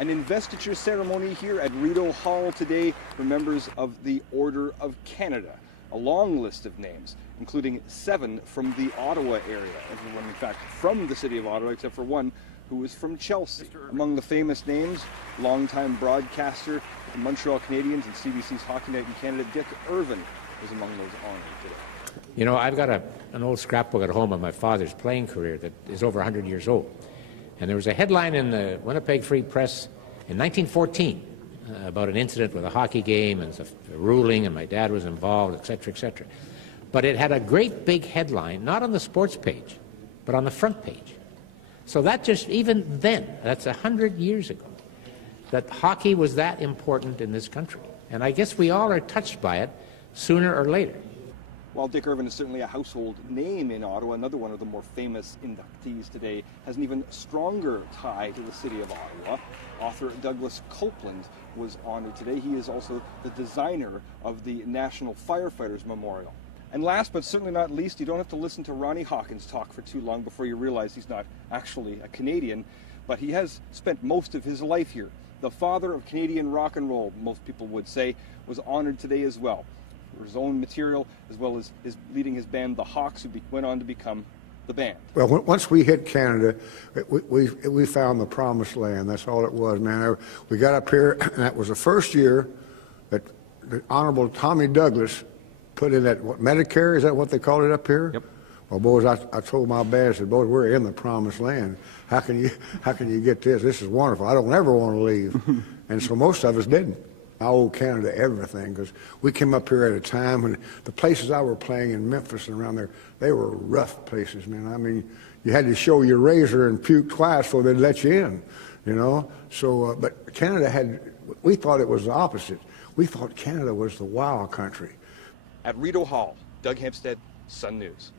An investiture ceremony here at Rideau Hall today for members of the Order of Canada. A long list of names, including 7 from the Ottawa area. Everyone, in fact, from the city of Ottawa, except for one who was from Chelsea. Among the famous names, longtime broadcaster, the Montreal Canadiens and CBC's Hockey Night in Canada, Dick Irvin was among those honored today. You know, I've got an old scrapbook at home of my father's playing career that is over 100 years old. And there was a headline in the Winnipeg Free Press in 1914 about an incident with a hockey game and a ruling, and my dad was involved, etc., etc. But it had a great big headline, not on the sports page, but on the front page. So that just, even then, that's 100 years ago, that hockey was that important in this country. And I guess we all are touched by it sooner or later. While Dick Irvin is certainly a household name in Ottawa, another one of the more famous inductees today has an even stronger tie to the city of Ottawa. Author Douglas Copeland was honored today. He is also the designer of the National Firefighters Memorial. And last but certainly not least, you don't have to listen to Ronnie Hawkins talk for too long before you realize he's not actually a Canadian, but he has spent most of his life here. The father of Canadian rock and roll, most people would say, was honored today as well. For his own material, as well as leading his band, the Hawks, who went on to become the band. Well, once we hit Canada, we found the promised land. That's all it was, man. We got up here, and that was the first year that the Honorable Tommy Douglas put in that, what, Medicare, is that what they called it up here? Yep. Well, boys, I told my band, I said, boys, we're in the promised land. How can you get this? This is wonderful. I don't ever want to leave. And so most of us didn't. I owe Canada everything, because we came up here at a time when the places I were playing in Memphis and around there, they were rough places, man. I mean, you had to show your razor and puke twice before they'd let you in, you know. So, but Canada we thought it was the opposite. We thought Canada was the wild country. At Rideau Hall, Doug Hempstead, Sun News.